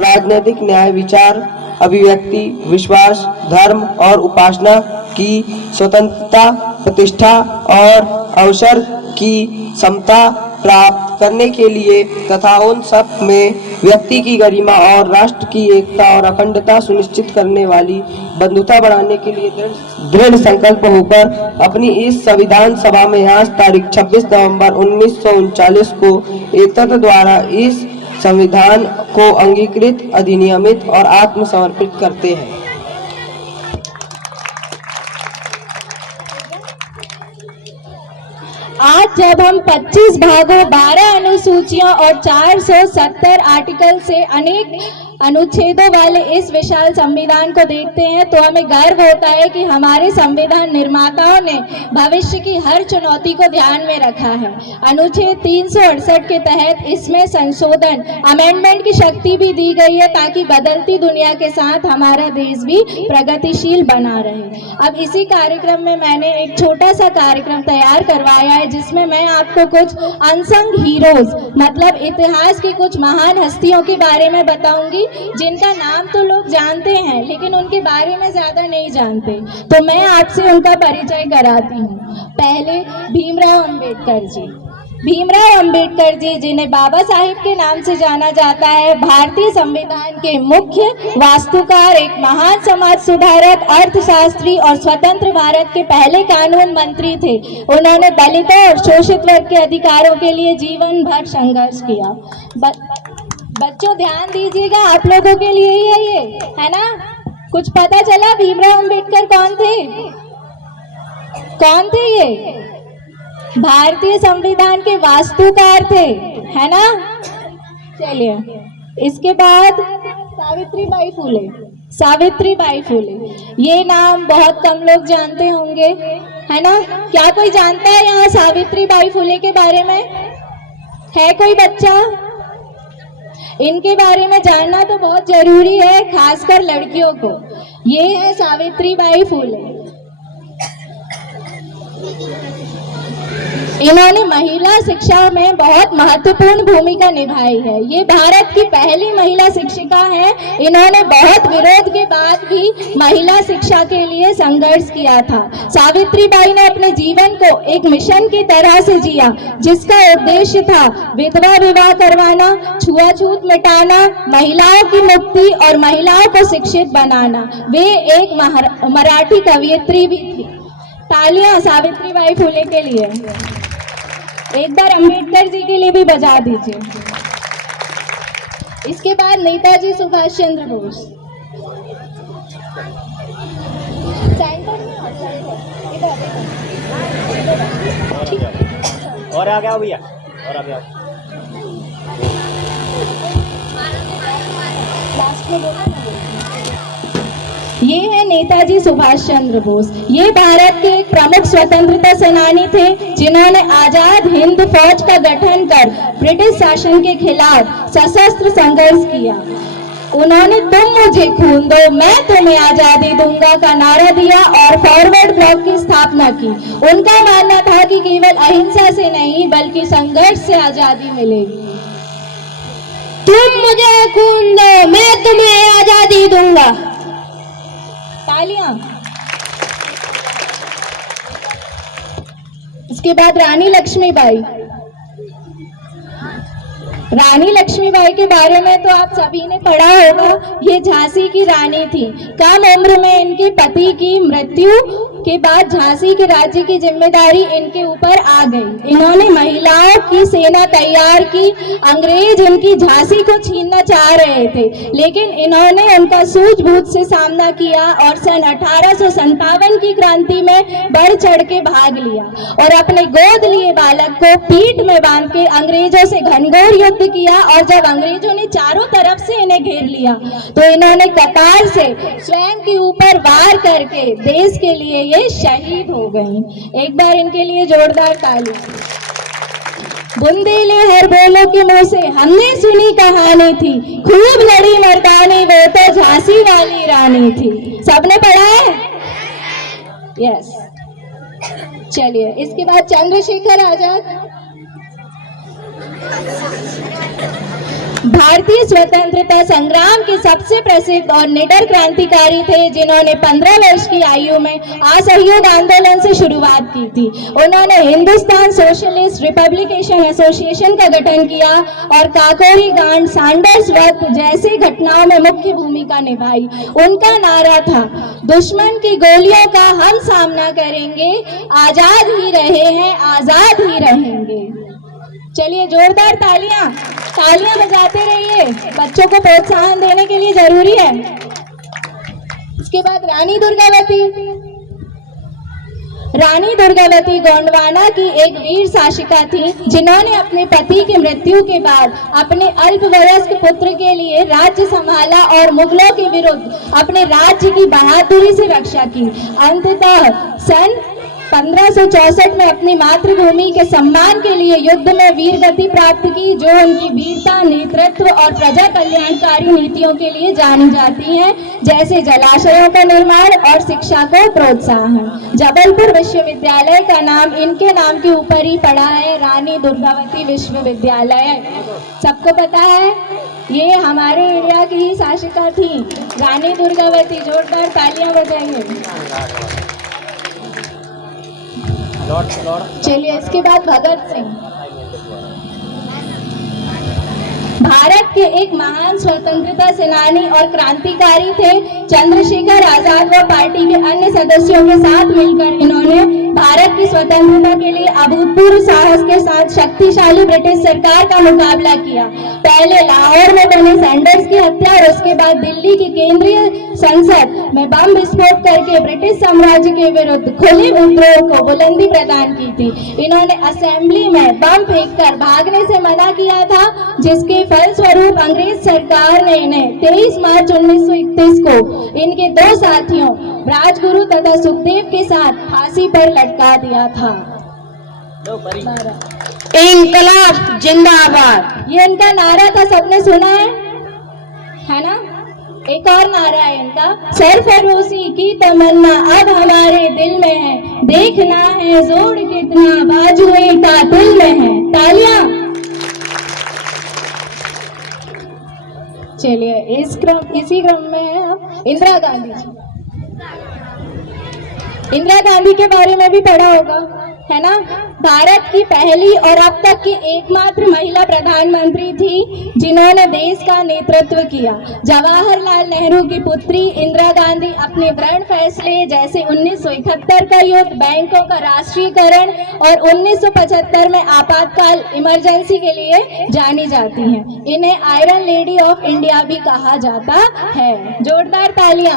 राजनीतिक न्याय, विचार, अभिव्यक्ति, विश्वास, धर्म और उपासना की स्वतंत्रता, प्रतिष्ठा और अवसर की समता प्राप्त करने के लिए तथा उन सब में व्यक्ति की गरिमा और राष्ट्र की एकता और अखंडता सुनिश्चित करने वाली बंधुता बढ़ाने के लिए दृढ़ संकल्प होकर अपनी इस संविधान सभा में आज तारीख 26 नवंबर 1939 को एकता द्वारा इस संविधान को अंगीकृत, अधिनियमित और आत्मसमर्पित करते हैं। आज जब हम 25 भागों, 12 अनुसूचियों और 470 आर्टिकल से अनेक अनुच्छेदों वाले इस विशाल संविधान को देखते हैं तो हमें गर्व होता है कि हमारे संविधान निर्माताओं ने भविष्य की हर चुनौती को ध्यान में रखा है। अनुच्छेद 368 के तहत इसमें संशोधन, अमेंडमेंट की शक्ति भी दी गई है ताकि बदलती दुनिया के साथ हमारा देश भी प्रगतिशील बना रहे। अब इसी कार्यक्रम में मैंने एक छोटा सा कार्यक्रम तैयार करवाया है जिसमें मैं आपको कुछ अनसंग हीरोज मतलब इतिहास की कुछ महान हस्तियों के बारे में बताऊंगी जिनका नाम तो लोग जानते हैं लेकिन उनके बारे में ज्यादा नहीं जानते, तो मैं आपसे उनका परिचय कराती हूँ। पहले भीमराव अंबेडकर जी। भीमराव अंबेडकर जी, जिन्हें बाबा साहिब के नाम से जाना जाता है, भारतीय संविधान के मुख्य वास्तुकार, एक महान समाज सुधारक, अर्थशास्त्री और स्वतंत्र भारत के पहले कानून मंत्री थे। उन्होंने दलितों और शोषित वर्ग के अधिकारों के लिए जीवन भर संघर्ष किया। बच्चों ध्यान दीजिएगा, आप लोगों के लिए ही है ये, है ना? कुछ पता चला भीमराव अंबेडकर कौन थे? कौन थे ये? भारतीय संविधान के वास्तुकार थे, है ना? चलिए, इसके बाद सावित्रीबाई फुले। सावित्रीबाई फुले, ये नाम बहुत कम लोग जानते होंगे, है ना? क्या कोई जानता है यहाँ सावित्रीबाई फुले के बारे में? है कोई बच्चा? इनके बारे में जानना तो बहुत जरूरी है, खासकर लड़कियों को। ये है सावित्रीबाई फुले। इन्होंने महिला शिक्षा में बहुत महत्वपूर्ण भूमिका निभाई है। ये भारत की पहली महिला शिक्षिका है। इन्होंने बहुत विरोध के बाद भी महिला शिक्षा के लिए संघर्ष किया था। सावित्रीबाई ने अपने जीवन को एक मिशन की तरह से जिया, जिसका उद्देश्य था विधवा विवाह करवाना, छुआछूत मिटाना, महिलाओं की मुक्ति और महिलाओं को शिक्षित बनाना। वे एक मराठी कवयित्री भी थी। तालियां सावित्रीबाई फुले के लिए। एक बार अंबेडकर जी के लिए भी बजा दीजिए। इसके बाद नेताजी सुभाष चंद्र बोस। और आ गया भैया, और आ गया। ये है नेताजी सुभाष चंद्र बोस। ये भारत के एक प्रमुख स्वतंत्रता सेनानी थे जिन्होंने आजाद हिंद फौज का गठन कर ब्रिटिश शासन के खिलाफ सशस्त्र संघर्ष किया। उन्होंने तुम मुझे खून दो मैं तुम्हें आजादी दूंगा का नारा दिया और फॉरवर्ड ब्लॉक की स्थापना की। उनका मानना था कि केवल अहिंसा से नहीं बल्कि संघर्ष से आजादी मिलेगी। तुम मुझे खून दो मैं तुम्हें आजादी दूंगा। तालियां। इसके बाद रानी लक्ष्मीबाई। रानी लक्ष्मीबाई के बारे में तो आप सभी ने पढ़ा होगा। ये झांसी की रानी थी। कम उम्र में इनके पति की मृत्यु के बाद झांसी के राज्य की जिम्मेदारी इनके ऊपर आ गई। इन्होंने महिलाओं की सेना तैयार की। अंग्रेज इनकी झांसी को छीनना चाह रहे थे, लेकिन इन्होंने उनका सूझबूझ से सामना किया और सन 1857 की क्रांति में बढ़ चढ़ के भाग लिया और अपने गोद लिए बालक को पीठ में बांध के अंग्रेजों से घनघोर युद्ध किया। और जब अंग्रेजों ने चारों तरफ से इन्हें घेर लिया तो इन्होंने कतार से स्वयं के ऊपर वार करके देश के लिए ये शहीद हो गई। एक बार इनके लिए जोरदार ताली। बुंदेले हर बोलो के मुंह से हमने सुनी कहानी थी, खूब लड़ी मर्दानी वो तो झांसी वाली रानी थी। सबने पढ़ा है? यस। चलिए, इसके बाद चंद्रशेखर आजाद। भारतीय स्वतंत्रता संग्राम के सबसे प्रसिद्ध और निडर क्रांतिकारी थे, जिन्होंने 15 वर्ष की आयु में असहयोग आंदोलन से शुरुआत की थी। उन्होंने हिंदुस्तान सोशलिस्ट रिपब्लिकेशन एसोसिएशन का गठन किया और काकोरी गांड, सैंडर्स वक्त जैसी घटनाओं में मुख्य भूमिका निभाई। उनका नारा था, दुश्मन की गोलियों का हम सामना करेंगे, आजाद ही रहे हैं, आजाद ही रहेंगे। चलिए जोरदार तालियां बजाते रहिए, बच्चों को प्रोत्साहन देने के लिए जरूरी है। इसके बाद रानी दुर्गावती गोंडवाना की एक वीर शासिका थी, जिन्होंने अपने पति की मृत्यु के बाद अपने अल्पवयस्क पुत्र के लिए राज्य संभाला और मुगलों के विरुद्ध अपने राज्य की बहादुरी से रक्षा की। अंततः सन 1564 में अपनी मातृभूमि के सम्मान के लिए युद्ध में वीर गति प्राप्त की, जो उनकी वीरता, नेतृत्व और प्रजा कल्याणकारी नीतियों के लिए जानी जाती हैं, जैसे जलाशयों का निर्माण और शिक्षा को प्रोत्साहन। जबलपुर विश्वविद्यालय का नाम इनके नाम के ऊपर ही पड़ा है, रानी दुर्गावती विश्वविद्यालय। सबको पता है, ये हमारे इंडिया की ही शासिका थी, रानी दुर्गावती। जोरदार तालियां बजाइए। चलिए इसके बाद भगत सिंह। भारत के एक महान स्वतंत्रता सेनानी और क्रांतिकारी थे। चंद्रशेखर आजाद व पार्टी के अन्य सदस्यों के साथ मिलकर इन्होंने भारत की स्वतंत्रता के लिए अभूतपूर्व साहस के साथ शक्तिशाली ब्रिटिश सरकार का मुकाबला किया। पहले लाहौर में बने सैंडर्स की हत्या और उसके बाद दिल्ली की केंद्रीय संसद में बम विस्फोट करके ब्रिटिश साम्राज्य के विरुद्ध खुले विद्रोह को बुलंदी प्रदान की थी। इन्होंने असेंबली में बम फेंककर भागने से मना किया था, जिसके फलस्वरूप अंग्रेज सरकार ने इन्हें 23 मार्च 1931 को इनके 2 साथियों राजगुरु तथा सुखदेव के साथ फांसी पर लटका दिया था। इंकलाब जिंदाबाद, ये इनका नारा था, सबने सुना है ना? एक और नारा है इनका, सरफरोशी की तमन्ना अब हमारे दिल में है, देखना है जोड़ कितना बाजुए का दिल में है। तालियां। चलिए इसी क्रम में है अब इंदिरा गांधी जी। इंदिरा गांधी के बारे में भी पढ़ा होगा, है ना? भारत की पहली और अब तक की एकमात्र महिला प्रधानमंत्री थी, जिन्होंने देश का नेतृत्व किया। जवाहरलाल नेहरू की पुत्री इंदिरा गांधी अपने दृढ़ फैसले जैसे 1971 का युद्ध, बैंकों का राष्ट्रीयकरण और 1975 में आपातकाल इमरजेंसी के लिए जानी जाती हैं। इन्हें आयरन लेडी ऑफ इंडिया भी कहा जाता है। जोरदार तालियां।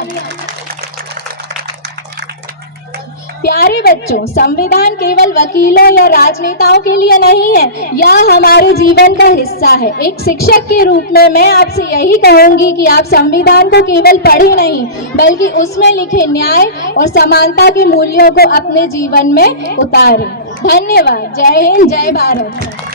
प्यारे बच्चों, संविधान केवल वकीलों या राजनेताओं के लिए नहीं है, यह हमारे जीवन का हिस्सा है। एक शिक्षक के रूप में मैं आपसे यही कहूंगी कि आप संविधान को केवल पढ़ें नहीं, बल्कि उसमें लिखे न्याय और समानता के मूल्यों को अपने जीवन में उतारें। धन्यवाद। जय हिंद, जय भारत।